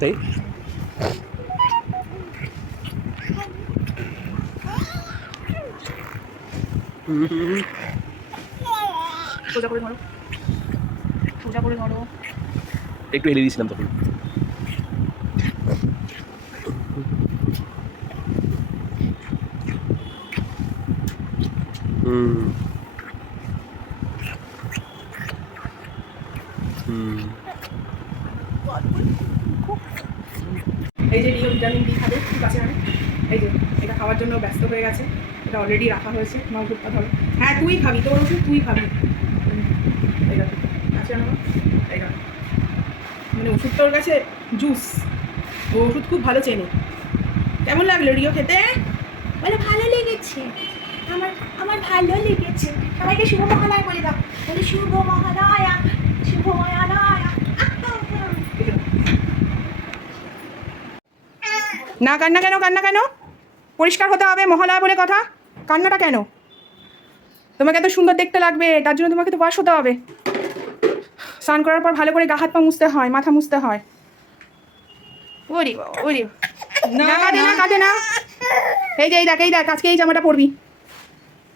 তাই? সোজা করে ধরো। সোজা করে ধরো। একটু এড়িয়ে দিয়েছিলাম তখন। হুম। হুম। এই যে রিও ভিটামিন ডি খাবে ঠিক আছে আমি এই যে, এটা খাওয়ার জন্য ব্যস্ত হয়ে গেছে, এটা অলরেডি রাখা হয়েছে। মা ওষুধটা ধরো। হ্যাঁ তুই খাবি তোর ওষুধ তুই খাবি। আছে এই মানে ওষুধ তোর কাছে জুস ও ওষুধ খুব ভালো চেনে। কেমন লাগল রিও খেতে? বলে, ভালো লেগেছে। আমার আমার ভালো লেগেছে। সবাইকে শুভ মহালয় বলে দাও। বলে শুভ মহালয়া শুভ মহালয়া না কান্না কেন কান্না কেন? পরিষ্কার হতে হবে মহালয়া বলে কথা। কান্নাটা কেন? তোমাকে এত সুন্দর দেখতে লাগবে তার জন্য তোমাকে তো বাস হতে হবে। স্নান করার পর ভালো করে গা হাত পা মুছতে হয় মাথা মুছতে হয়। ওরে ওরে। না কাঁদে না কাঁদে না। এই যে এই দেখ এই দেখ আজকে এই জামাটা পরবি।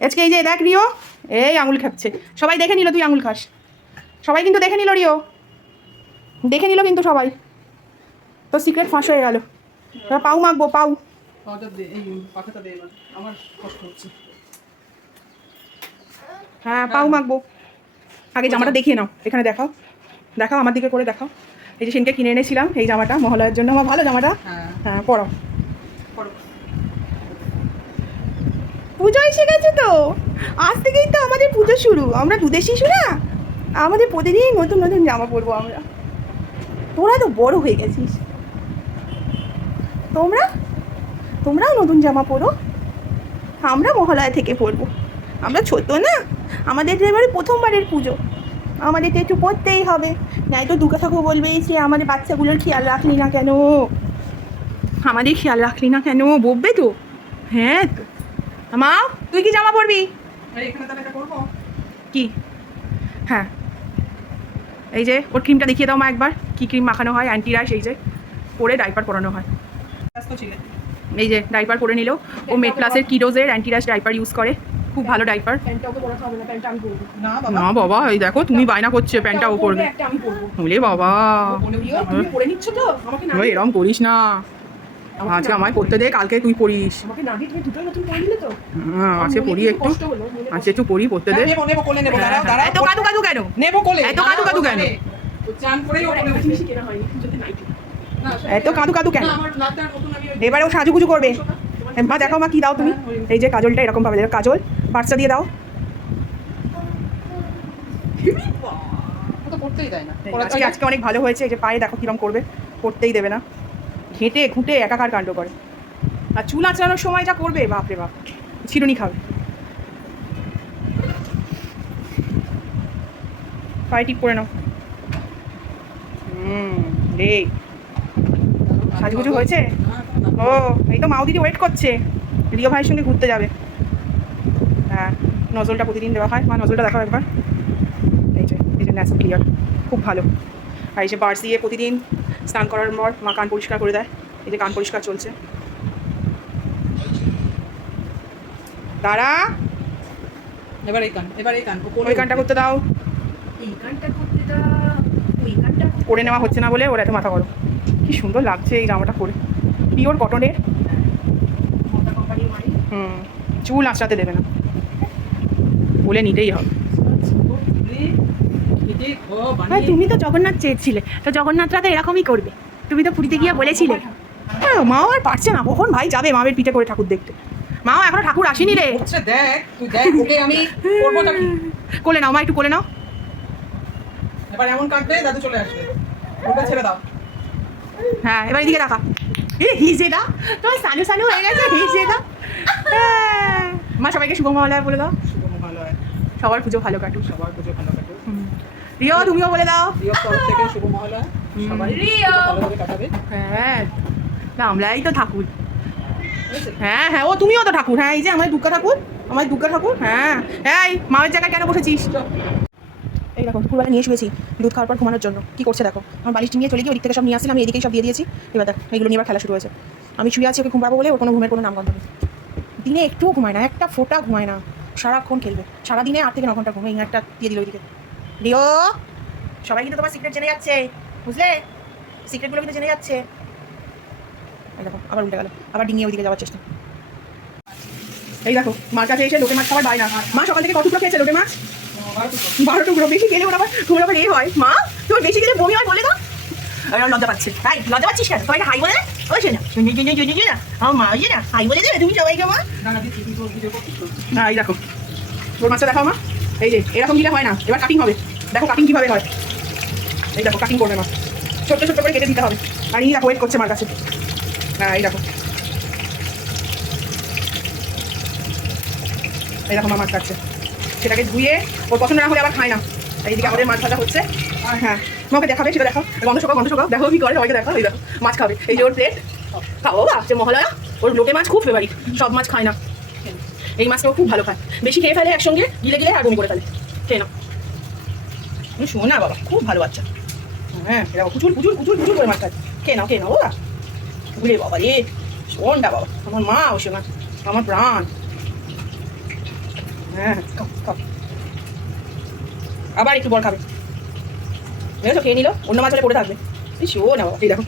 আজকে এই যে দেখ রিও। এই আঙুল খাচ্ছে সবাই দেখে নিল তুই আঙুল খাস। সবাই কিন্তু দেখে নিল রিও। দেখে নিল কিন্তু সবাই। তো সিক্রেট ফাঁস হয়ে গেল। পাউ মাখবো পাউ হ্যাঁ পাউ মাখবো। আগে জামাটা দেখিয়ে নাও এখানে দেখাও। দেখাও আমার দিকে করে দেখাও। এই যে সেনকে কিনে এনেছিলাম এই জামাটা মহালয়ার জন্য। আমার ভালো জামাটা। হ্যাঁ। হ্যাঁ করো পুজো এসে গেছে তো। আজ থেকেই তো আমাদের পুজো শুরু। আমরা দুধের শিশু না? আমাদের প্রতিদিন নতুন নতুন জামা পরবো আমরা। তোরা তো বড় হয়ে গেছিস। তোমরা? তোমরাও নতুন জামা পরো। আমরা মহালয়া থেকে পরবো। আমরা ছোট না। আমাদের তো এবারে প্রথমবারের পুজো। আমাদের তো একটু পড়তেই হবে। নাই তো দুর্গা ঠাকুর বলবে যে আমাদের বাচ্চাগুলোর খেয়াল রাখলি না কেন? আমাদের খেয়াল রাখলি না কেন? বকবে তো। হ্যাঁ। তো মা তুই কি জামা পরবি? কি? হ্যাঁ। এই যে ওর ক্রিমটা দেখিয়ে দাও মা একবার। কি ক্রিম মাখানো হয়? অ্যান্টি রাশ এই যে পরে ডাইপার পরানো হয়। এই যে ডাইপার পরে নিলেও ও মেড প্লাসের কিডোজের অ্যান্টি রাশ ডাইপার ইউজ করে। খুব ভালো ডাইপার। না বাবা। এই দেখো তুমি বায়না করছে প্যান্টটা ও পরবে। বলে বাবা। বলে তুমি পরে নিচ্ছ তো? আমাকে না এরম করিস না। আজকে আমায় পড়তে দে কালকে তুই পড়িস আমাকে না দিয়ে তুমি দুটো নতুন পরে নিলে তো? হ্যাঁ আজকে পড়ি একটু আজকে একটু পড়ি পড়তে দে। হ্যাঁ, নেব নেব কোলে নেব দাঁড়াও দাঁড়াও। এত কাদু কাদু কেন? নেব কোলে এত কাদু কাদু কেন? চান করেই ও কোলে একটা উঠবে। জিনিসই কেনা হয়নি, পুজোতে নাইটি। এত কাদু কাদু কেন? এবারে ও সাজুগুজু করবে। মা, দেখাও মা, কি দাও তুমি? এই যে কাজলটা এরকম দেবে। কাজল বাচ্চা দিয়ে দাও। আজকে অনেক ভালো হয়েছে, এই যে পায়ে দেখো কিরম করবে করতেই দেবে না। ঘেঁটে, ঘুঁটে, একাকার কাণ্ড করে। আর চুল আঁচড়ানোর সময় যা করবে বাপরে বাপ চিরুনি খাবে। পায়ে টিপ করে নাও। হুম, রে। সাজুগুজু হয়েছে? ও এই তো মাও দিদি ওয়েট করছে। রিও ভাইয়ের সঙ্গে ঘুরতে যাবে। হ্যাঁ নজলটা প্রতিদিন দেওয়া হয়। মা নজলটা দেখাও একবার। এই যে এই যে ন্যাসো ক্লিয়ার খুব ভালো। আর এই যে বার্স দিয়ে প্রতিদিন স্নান করার পর মা কান পরিষ্কার করে দেয়। এই যে কান পরিষ্কার চলছে। দাঁড়া। এবার এই কান এবার এই কান ওই কানটা করতে দাও। এই গানটা করতে দাও ওই গানটা করে নেওয়া হচ্ছে না বলে ওরা এত মাথা গরম। কি সুন্দর লাগছে এই জামাটা পরে। পিওর কটনের। হুম চুল আঁচড়াতে দেবে না। বলে নিতেই হবে। হ্যাঁ তুমি তো জগন্নাথ চেয়েছিলে। তো জগন্নাথরা তো এরকমই করবে। তুমি তো পুরীতে গিয়ে বলেছিলে। হ্যাঁ মাও আর পারছে না। কখন ভাই যাবে মামের পিঠে করে ঠাকুর দেখতে? মাও এখনও ঠাকুর আসেনি রে। কোলে নাও মা একটু কোলে নাও। এবার এমন কাটবে দাদু চলে আসবে। ওটা ছেড়ে দাও। হ্যাঁ এবার এদিকে তোমার সানু সানু হয়ে গেছে হ্যাঁ। মা সবাইকে শুভ মহালয়া বলে দাও। শুভ সবার পুজো ভালো কাটুক। সবার পুজো ভালো কাটুক। রিও তুমিও বলে দাও। প্রিয় তরফ থেকে শুভ মহলা সবাই রিও। ভালোভাবে কাটাবে। হ্যাঁ। না আমরাই তো ঠাকুর। হ্যাঁ হ্যাঁ ও তুমিও তো ঠাকুর। হ্যাঁ এই যে আমার দুর্গা ঠাকুর আমার দুর্গা ঠাকুর হ্যাঁ। এই মায়ের জায়গায় কেন বসেছিস? এই দেখো দুপুরবেলা নিয়ে শুয়েছি দুধ খাওয়ার পর ঘুমানোর জন্য। কি করছে দেখো? আমার বালিশ নিয়ে চলে গিয়ে ওদিক থেকে সব নিয়ে আসছিলাম আমি এদিকেই সব দিয়ে দিয়েছি। এবার দেখ, এগুলো নিয়ে খেলা শুরু হয়েছে। আমি শুয়ে আছি, ওকে ঘুমাবো বলে, ওর কোনো ঘুমের কোনো নামগন্ধ নেই। দিনে একটুও ঘুমায় না, একটা ফোঁটা ঘুমায় না। সারাক্ষণ খেলবে। সারাদিনে আট থেকে ন ঘণ্টা ঘুমে একটা দিয়ে দিল ওইদিকে। রিও, সবাই কিন্তু তোমার সিক্রেট জেনে যাচ্ছে, বুঝলে? সিক্রেটগুলো কিন্তু জেনে যাচ্ছে। দেখো, আবার উল্টে গেল, আবার ডিঙিয়ে ওইদিকে যাওয়ার চেষ্টা। এই দেখো, মার কাছে এসে লোটে মাছ খাবার বায়না মা সকাল থেকে কত খেয়েছে লোটে মাছ। বারো টুকরো বেশি খেলে ওর আবার তোমার আবার এ হয়। মা তোমার বেশি খেলে বমি হয় বলে দাও। আমার লজ্জা পাচ্ছে। হাই লজ্জা পাচ্ছিস কেন? সবাইকে হাই বলে ওই শুনি না আমার মা ওই না হাই বলে দেবে তুমি সবাইকে মা। না না হ্যাঁ এই দেখো। তোর মাছটা দেখাও মা। এই যে এরকম দিলে হয় না। এবার কাটিং হবে। দেখো কাটিং কীভাবে হয়। এই দেখো কাটিং করবে মা। ছোট্ট ছোট্ট করে কেটে দিতে হবে। আর এই দেখো ওয়েট করছে মার কাছে। হ্যাঁ এই দেখো। এই দেখো মা মাছ কাটছে। সেটাকে ধুয়ে ওর পছন্দ না হলে আবার খায় না। এইদিকে আমাদের মাছ ভাজা হচ্ছে। হ্যাঁ তোমাকে দেখাবে, সেটা দেখো। গন্ধ শোকাও গন্ধ শোকাও। দেখো কি করে সবাইকে দেখো এই দেখো, মাছ খাবে। এই যে ওর প্লেট খাব বা যে মহালয়া। ওর লোকে মাছ খুব ফেভারিট সব মাছ খায় না। এই মাছটাও খুব ভালো খায়। বেশি খেয়ে ফেলে একসঙ্গে, গিলে গিলে আর করে ফেলে। খেয়ে তুমি শোনো না বাবা, খুব ভালো বাচ্চা। হ্যাঁ এরকম কুচুর কুচুর কুচুর কুচুর করে মাছ খায়। খেয়ে নাও খেয়ে নাও বাবা বাবা রে শোনটা বাবা, আমার মা, ও আমার প্রাণ। হ্যাঁ আবার একটু বল খাবে। বুঝেছ খেয়ে নিল? অন্য মাছ হলে পড়ে থাকবে। শো না বাবা এই দেখো।